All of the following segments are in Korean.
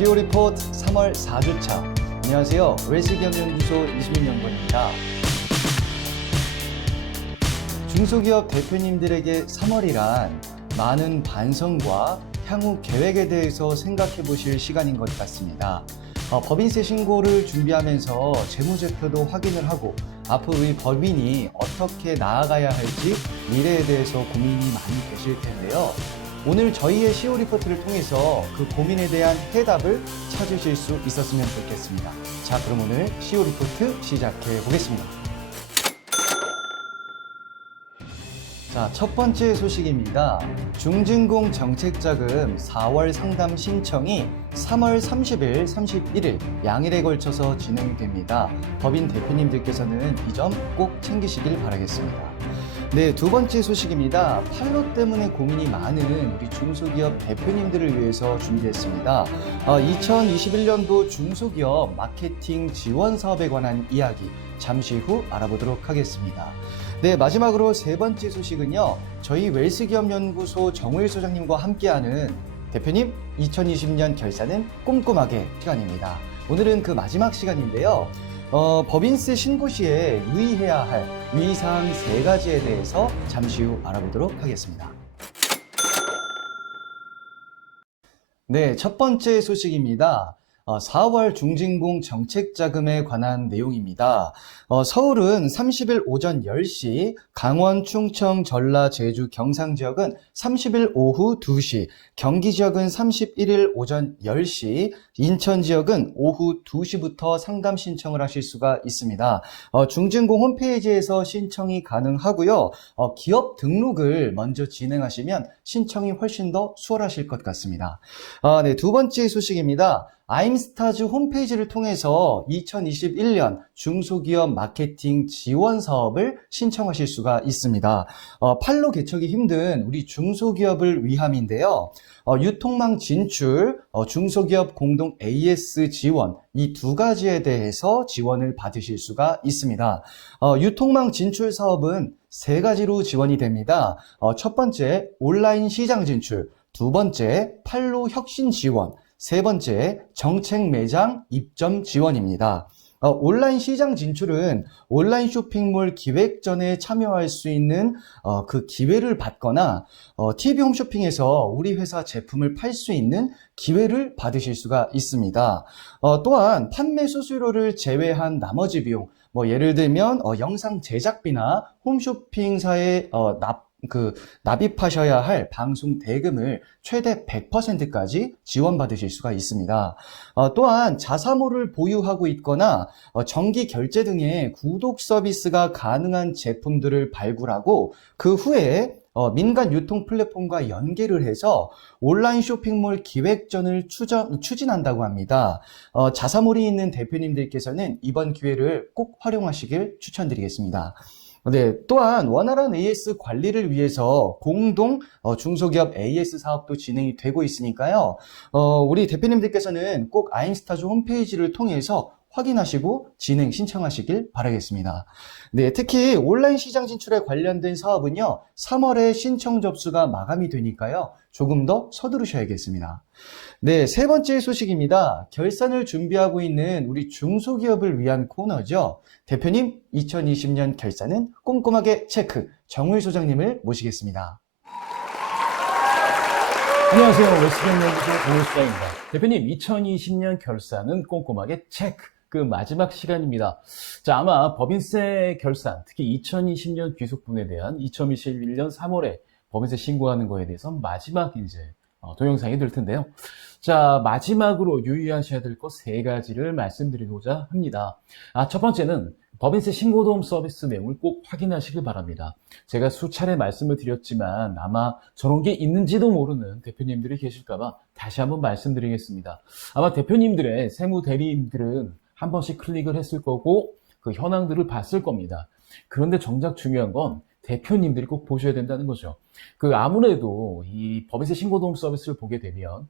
CEO 리포트 3월 4주차. 안녕하세요. 웰스기업연구소 이수민 연구원입니다. 중소기업 대표님들에게 3월이란 많은 반성과 향후 계획에 대해서 생각해 보실 시간인 것 같습니다. 법인세 신고를 준비하면서 재무제표도 확인을 하고 앞으로 이 법인이 어떻게 나아가야 할지 미래에 대해서 고민이 많이 되실 텐데요. 오늘 저희의 CEO 리포트를 통해서 그 고민에 대한 해답을 찾으실 수 있었으면 좋겠습니다. 자, 그럼 오늘 CEO 리포트 시작해 보겠습니다. 자, 첫 번째 소식입니다. 중진공 정책자금 4월 상담 신청이 3월 30일, 31일 양일에 걸쳐서 진행이 됩니다. 법인 대표님들께서는 이 점 꼭 챙기시길 바라겠습니다. 네, 두 번째 소식입니다. 판로 때문에 고민이 많은 우리 중소기업 대표님들을 위해서 준비했습니다. 2021년도 중소기업 마케팅 지원 사업에 관한 이야기 잠시 후 알아보도록 하겠습니다. 네, 마지막으로 세 번째 소식은요. 저희 웰스기업연구소 정우일 소장님과 함께하는 대표님 2020년 결산은 꼼꼼하게 시간입니다. 오늘은 그 마지막 시간인데요. 법인세 신고 시에 유의해야 할 유의사항 3가지에 대해서 잠시 후 알아보도록 하겠습니다. 네, 첫 번째 소식입니다. 4월 중진공 정책자금에 관한 내용입니다. 서울은 30일 오전 10시, 강원, 충청, 전라, 제주, 경상 지역은 30일 오후 2시, 경기 지역은 31일 오전 10시, 인천 지역은 오후 2시부터 상담 신청을 하실 수가 있습니다. 중진공 홈페이지에서 신청이 가능하고요. 기업 등록을 먼저 진행하시면 신청이 훨씬 더 수월하실 것 같습니다. 네, 두 번째 소식입니다. 아임스타즈 홈페이지를 통해서 2021년 중소기업 마케팅 지원 사업을 신청하실 수가 있습니다. 판로 개척이 힘든 우리 중소기업을 위함인데요. 유통망 진출, 중소기업 공동 AS 지원, 이 두 가지에 대해서 지원을 받으실 수가 있습니다. 유통망 진출 사업은 3가지로 지원이 됩니다. 첫 번째, 온라인 시장 진출, 두 번째, 판로 혁신 지원, 세 번째, 정책 매장 입점 지원입니다. 온라인 시장 진출은 온라인 쇼핑몰 기획전에 참여할 수 있는 그 기회를 받거나 TV 홈쇼핑에서 우리 회사 제품을 팔 수 있는 기회를 받으실 수가 있습니다. 또한 판매 수수료를 제외한 나머지 비용, 예를 들면 영상 제작비나 홈쇼핑사에 납입하셔야 할 방송 대금을 최대 100%까지 지원받으실 수가 있습니다. 또한 자사모를 보유하고 있거나 정기 결제 등의 구독 서비스가 가능한 제품들을 발굴하고 그 후에 민간 유통 플랫폼과 연계를 해서 온라인 쇼핑몰 기획전을 추진한다고 합니다. 자사몰이 있는 대표님들께서는 이번 기회를 꼭 활용하시길 추천드리겠습니다. 네, 또한 원활한 AS 관리를 위해서 공동 중소기업 AS 사업도 진행이 되고 있으니까요. 우리 대표님들께서는 꼭 아임스타즈 홈페이지를 통해서 확인하시고 진행 신청하시길 바라겠습니다. 네, 특히 온라인 시장 진출에 관련된 사업은요, 3월에 신청 접수가 마감이 되니까요, 조금 더 서두르셔야겠습니다. 네, 세 번째 소식입니다. 결산을 준비하고 있는 우리 중소기업을 위한 코너죠. 대표님, 2020년 결산은 꼼꼼하게 체크. 정우일 소장님을 모시겠습니다. 안녕하세요. 웰스기업연구소 정우일 소장입니다. 대표님, 2020년 결산은 꼼꼼하게 체크. 그 마지막 시간입니다. 자, 아마 법인세 결산, 특히 2020년 귀속분에 대한 2021년 3월에 법인세 신고하는 거에 대해서 마지막 동영상이 될 텐데요. 자, 마지막으로 유의하셔야 될 것 3가지를 말씀드리고자 합니다. 첫 번째는 법인세 신고도움 서비스 내용을 꼭 확인하시길 바랍니다. 제가 수차례 말씀을 드렸지만 아마 저런 게 있는지도 모르는 대표님들이 계실까봐 다시 한번 말씀드리겠습니다. 아마 대표님들의 세무 대리인들은 한 번씩 클릭을 했을 거고 그 현황들을 봤을 겁니다. 그런데 정작 중요한 건 대표님들이 꼭 보셔야 된다는 거죠. 아무래도 이 법인세 신고도움 서비스를 보게 되면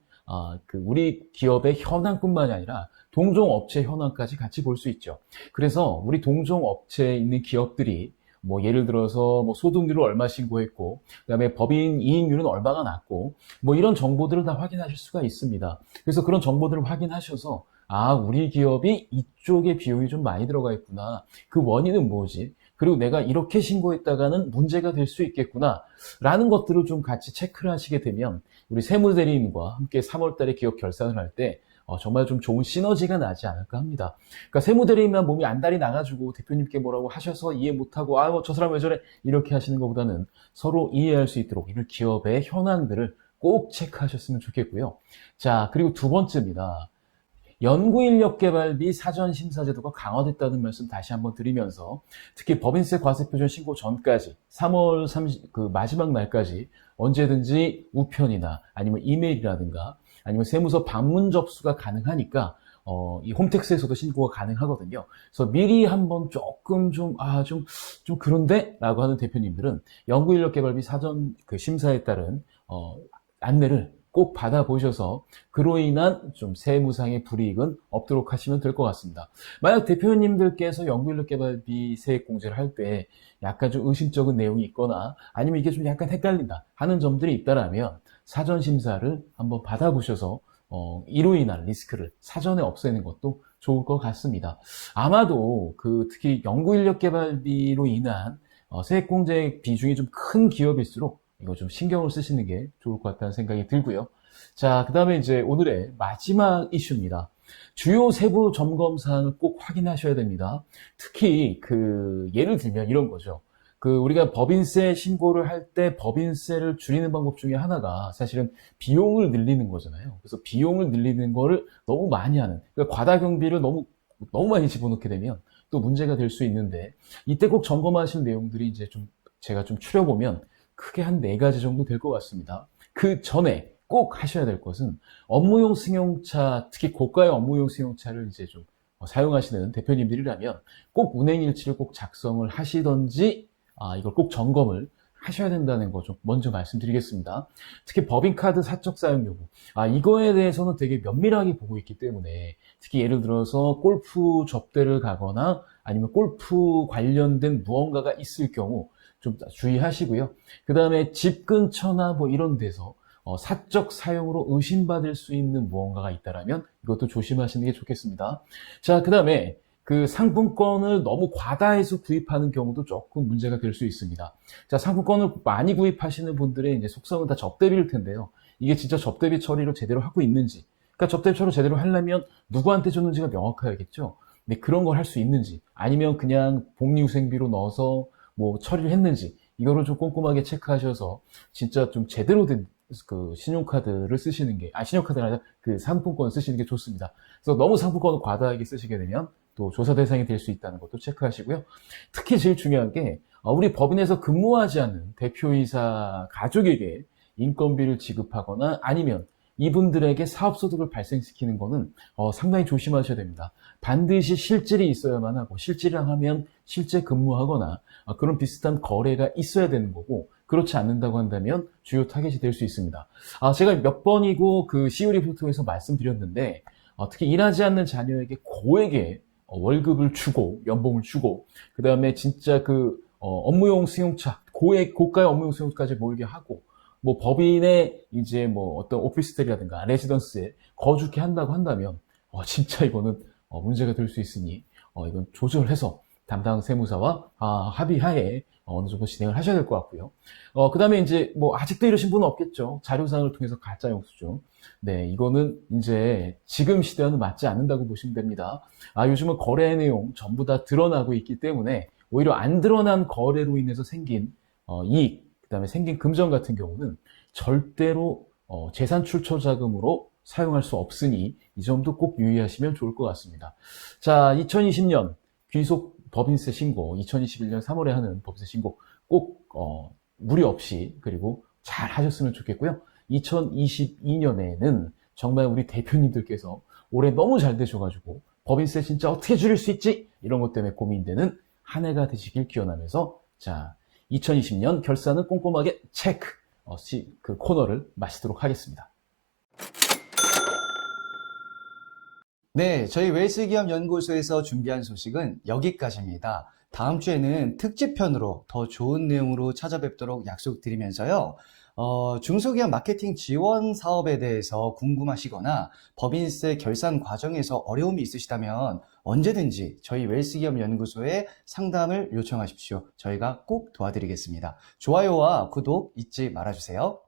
우리 기업의 현황뿐만이 아니라 동종업체 현황까지 같이 볼 수 있죠. 그래서 우리 동종업체에 있는 기업들이 뭐 예를 들어서 뭐 소득률을 얼마 신고했고, 그다음에 법인 이익률은 얼마가 났고, 뭐 이런 정보들을 다 확인하실 수가 있습니다. 그래서 그런 정보들을 확인하셔서 아, 우리 기업이 이쪽에 비용이 좀 많이 들어가 있구나. 그 원인은 뭐지? 그리고 내가 이렇게 신고했다가는 문제가 될 수 있겠구나. 라는 것들을 좀 같이 체크를 하시게 되면 우리 세무대리인과 함께 3월 달에 기업 결산을 할 때 정말 좀 좋은 시너지가 나지 않을까 합니다. 그러니까 세무대리인만 몸이 안달이 나가지고 대표님께 뭐라고 하셔서 이해 못하고 저 사람 왜 저래 이렇게 하시는 것보다는 서로 이해할 수 있도록 이런 기업의 현황들을 꼭 체크하셨으면 좋겠고요. 자, 그리고 두 번째입니다. 연구인력 개발비 사전심사 제도가 강화됐다는 말씀 다시 한번 드리면서 특히 법인세 과세표준 신고 전까지 3월 30, 그 마지막 날까지 언제든지 우편이나 아니면 이메일이라든가 아니면 세무서 방문 접수가 가능하니까 이 홈택스에서도 신고가 가능하거든요. 그래서 미리 한번 조금 좀 그런데? 라고 하는 대표님들은 연구인력 개발비 사전 그 심사에 따른 안내를 꼭 받아보셔서 그로 인한 좀 세무상의 불이익은 없도록 하시면 될 것 같습니다. 만약 대표님들께서 연구인력 개발비 세액 공제를 할 때 약간 좀 의심적인 내용이 있거나 아니면 이게 좀 약간 헷갈린다 하는 점들이 있다라면 사전 심사를 한번 받아보셔서 이로 인한 리스크를 사전에 없애는 것도 좋을 것 같습니다. 아마도 그 특히 연구인력 개발비로 인한 세액 공제 비중이 좀 큰 기업일수록 이거 좀 신경을 쓰시는 게 좋을 것 같다는 생각이 들고요. 자, 그 다음에 이제 오늘의 마지막 이슈입니다. 주요 세부 점검 사항을 꼭 확인하셔야 됩니다. 특히 예를 들면 이런 거죠. 우리가 법인세 신고를 할 때 법인세를 줄이는 방법 중에 하나가 사실은 비용을 늘리는 거잖아요. 그래서 비용을 늘리는 거를 너무 많이 하는, 그러니까 과다 경비를 너무 많이 집어넣게 되면 또 문제가 될 수 있는데 이때 꼭 점검하실 내용들이 이제 제가 좀 추려보면 크게 한 4가지 정도 될 것 같습니다. 그 전에 꼭 하셔야 될 것은 업무용 승용차, 특히 고가의 업무용 승용차를 이제 좀 사용하시는 대표님들이라면 꼭 운행일지를 꼭 작성을 하시던지 이걸 꼭 점검을 하셔야 된다는 거 좀 먼저 말씀드리겠습니다. 특히 법인카드 사적 사용 여부. 이거에 대해서는 되게 면밀하게 보고 있기 때문에 특히 예를 들어서 골프 접대를 가거나 아니면 골프 관련된 무언가가 있을 경우 좀 주의하시고요. 그 다음에 집 근처나 뭐 이런 데서 사적 사용으로 의심받을 수 있는 무언가가 있다라면 이것도 조심하시는 게 좋겠습니다. 자, 그 다음에 그 상품권을 너무 과다해서 구입하는 경우도 조금 문제가 될 수 있습니다. 자, 상품권을 많이 구입하시는 분들의 이제 속성은 다 접대비일 텐데요. 이게 진짜 접대비 처리를 제대로 하고 있는지, 그러니까 접대비 처리를 제대로 하려면 누구한테 줬는지가 명확해야겠죠. 근데 그런 걸 할 수 있는지, 아니면 그냥 복리후생비로 넣어서 뭐 처리를 했는지, 이거를 좀 꼼꼼하게 체크하셔서 진짜 좀 제대로 된 그 신용카드를 쓰시는 게, 신용카드가 아니라 그 상품권을 쓰시는 게 좋습니다. 그래서 너무 상품권을 과다하게 쓰시게 되면 또 조사 대상이 될 수 있다는 것도 체크하시고요. 특히 제일 중요한 게 우리 법인에서 근무하지 않는 대표이사 가족에게 인건비를 지급하거나 아니면 이분들에게 사업소득을 발생시키는 거는 상당히 조심하셔야 됩니다. 반드시 실질이 있어야만 하고, 실질이랑 하면 실제 근무하거나 그런 비슷한 거래가 있어야 되는 거고, 그렇지 않는다고 한다면 주요 타겟이 될 수 있습니다. 제가 몇 번이고 그 CEO 리포트에서 말씀드렸는데 특히 일하지 않는 자녀에게 고액의 월급을 주고 연봉을 주고 그 다음에 진짜 업무용 승용차 고가의 업무용 승용차까지 몰게 하고 뭐 법인의 이제 뭐 어떤 오피스텔이라든가 레지던스에 거주케 한다고 한다면 진짜 이거는 문제가 될 수 있으니 이건 조절해서 담당 세무사와 합의하에 어느 정도 진행을 하셔야 될 것 같고요. 그 다음에 이제 뭐 아직도 이러신 분은 없겠죠. 자료상을 통해서 가짜 영수증. 네, 이거는 이제 지금 시대와는 맞지 않는다고 보시면 됩니다. 요즘은 거래 내용 전부 다 드러나고 있기 때문에 오히려 안 드러난 거래로 인해서 생긴 이익, 그 다음에 생긴 금전 같은 경우는 절대로 재산 출처 자금으로 사용할 수 없으니 이 점도 꼭 유의하시면 좋을 것 같습니다. 자, 2020년 귀속 법인세 신고, 2021년 3월에 하는 법인세 신고 꼭 무리 없이 그리고 잘 하셨으면 좋겠고요. 2022년에는 정말 우리 대표님들께서 올해 너무 잘 되셔가지고 법인세 진짜 어떻게 줄일 수 있지? 이런 것 때문에 고민되는 한 해가 되시길 기원하면서 자, 2020년 결산은 꼼꼼하게 체크 그 코너를 마치도록 하겠습니다. 네, 저희 웰스기업연구소에서 준비한 소식은 여기까지입니다. 다음 주에는 특집편으로 더 좋은 내용으로 찾아뵙도록 약속드리면서요. 중소기업 마케팅 지원 사업에 대해서 궁금하시거나 법인세 결산 과정에서 어려움이 있으시다면 언제든지 저희 웰스기업연구소에 상담을 요청하십시오. 저희가 꼭 도와드리겠습니다. 좋아요와 구독 잊지 말아주세요.